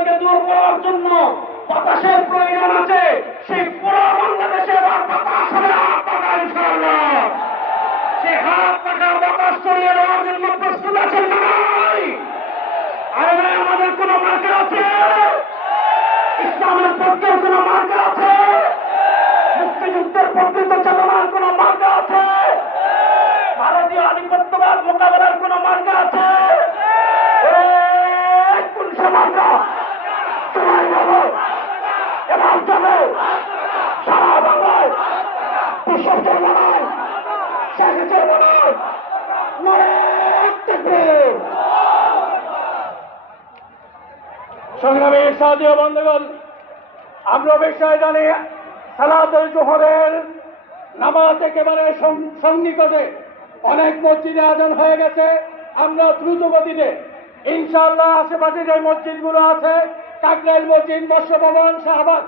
শক্তিগুলোকে দূর করার জন্য বাতাসের প্রয়োজন আছে। সেই পুরো বাংলাদেশে এবার বাতাস হবে হাত পাকা ইনশাআল্লাহ। সেই হাত পাকা বাতাস ছড়িয়ে দেওয়ার জন্য প্রস্তুত আছেন না নাই? আরে ভাই, আমাদের কোনো মার্কা আছে? ইসলামের পক্ষে কোনো মার্কা আছে? মুক্তিযুদ্ধের প্রকৃত চেতনার কোনো মার্কা আছে? ভারতীয় আধিপত্যবাদ মোকাবেলার কোনো মার্কা আছে? কোন সে মার্কা? সবাই বলো, এবার চলো সারা বাংলায় বিশ্বজের বানায়, শেখের বানায়, সংগ্রামী সাথী ও বন্ধুগণ, আমরা বিষয় জানি সালাতুল জোহরের নামাজ একেবারে সন্নিকটে, অনেক মসজিদে আজান হয়ে গেছে। আমরা দ্রুত গতিতে ইনশাআল্লাহ আশেপাশে যে মসজিদগুলো আছে, কাকরাইল মসজিদ, মৎস্য ভবন, শাহবাগ